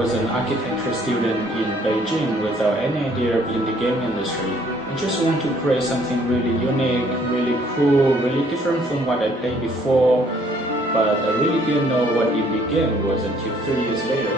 was an architecture student in Beijing without any idea in the game industry. I just want to create something really unique, really cool, really different from what I played before, but I really didn't know what indie game was until 3 years later.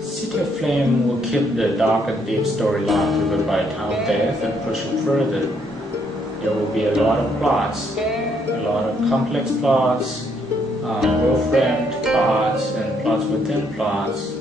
City of Flame will keep the dark and deep storyline driven by Town of Death and push it further. There will be a lot of plots, a lot of complex plots, well-framed plots, and plots within plots.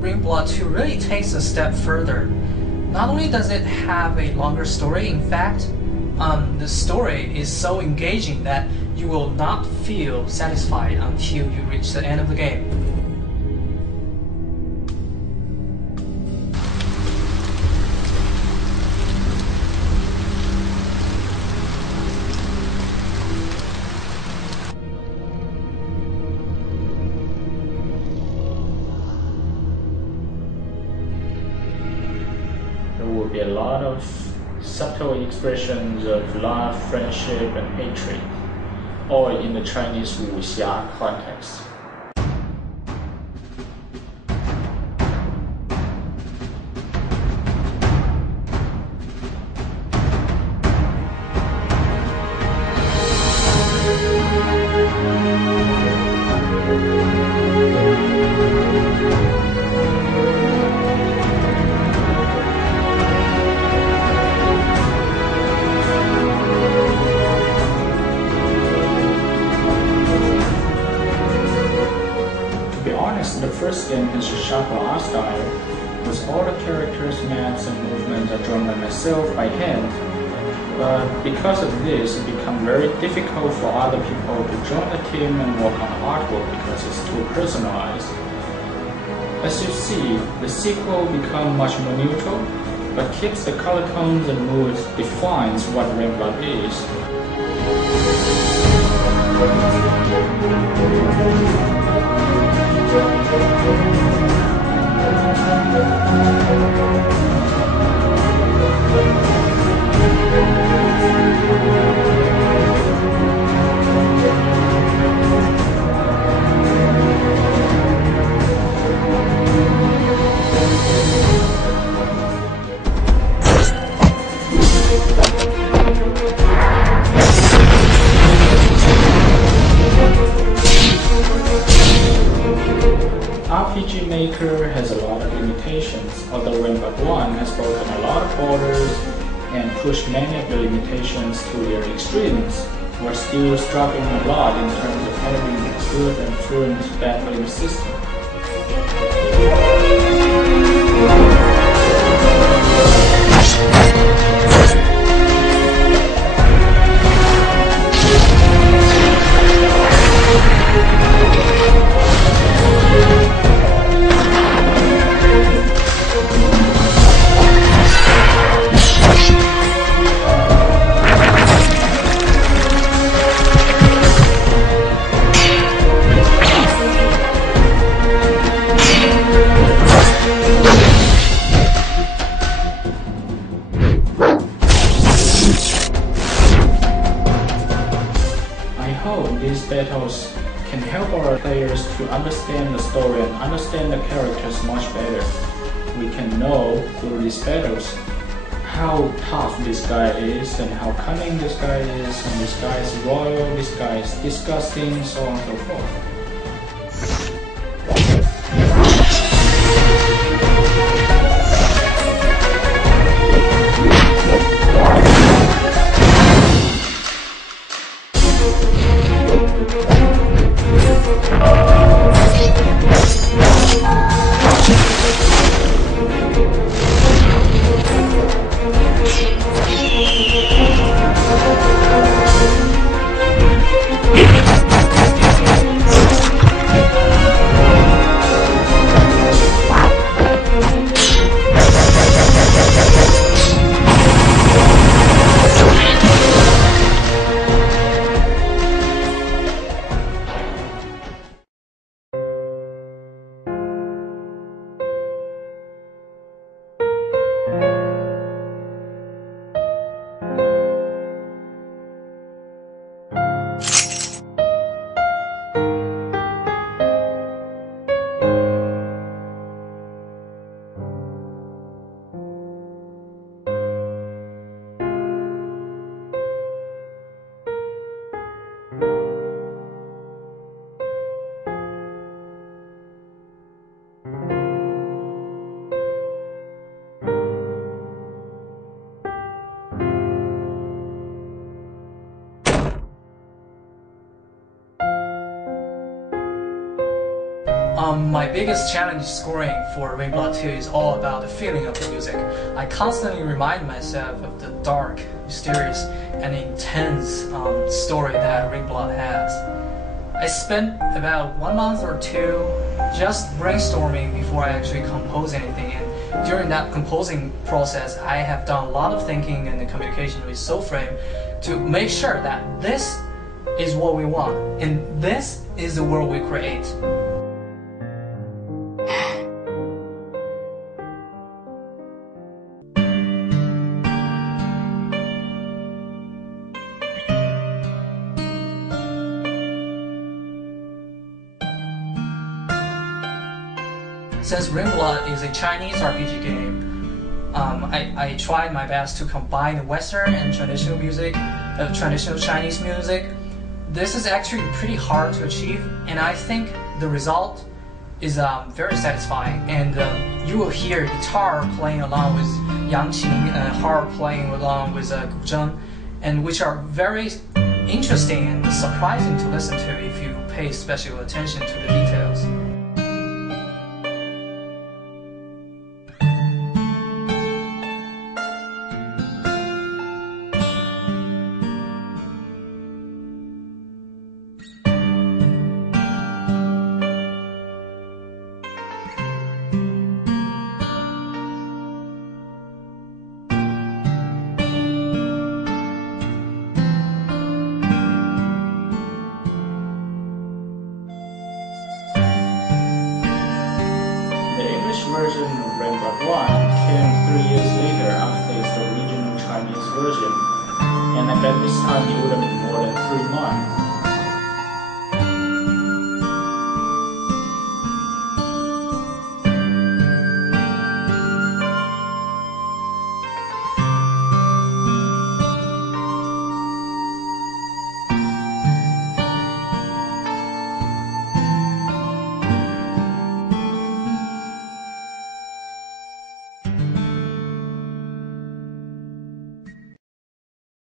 Rainblood 2 really takes a step further. Not only does it have a longer story, in fact, the story is so engaging that you will not feel satisfied until you reach the end of the game. There will be a lot of subtle expressions of love, friendship, and hatred, all in the Chinese wuxia context. The first game has a sharper art style, with all the characters, maps, and movements are drawn by myself by hand. But because of this, it becomes very difficult for other people to join the team and work on the artwork because it's too personalized. As you see, the sequel becomes much more neutral, but keeps the color tones and moods, defines what Rainblood is. RPG Maker has a lot of limitations, although Rainblood 1 has broken a lot of borders and pushed many of the limitations to their extremes. We're still struggling a lot in terms of having a good and fluent battling system. These battles can help our players to understand the story and understand the characters much better. We can know through these battles how tough this guy is and how cunning this guy is, and this guy is royal, this guy is disgusting, so on and so forth. My biggest challenge scoring for Rainblood 2 is all about the feeling of the music. I constantly remind myself of the dark, mysterious, and intense story that Rainblood has. I spent about 1 month or two just brainstorming before I actually compose anything, and during that composing process I have done a lot of thinking and the communication with Soulframe to make sure that this is what we want and this is the world we create. Since Rainblood is a Chinese RPG game, I tried my best to combine Western and traditional music, traditional Chinese music. This is actually pretty hard to achieve, and I think the result is very satisfying. And you will hear guitar playing along with yangqin and harp playing along with guzheng, and which are very interesting and surprising to listen to if you pay special attention to the details. Version of Rainblood 1 came 3 years later after its original Chinese version, and I bet this time it would have been more than 3 months.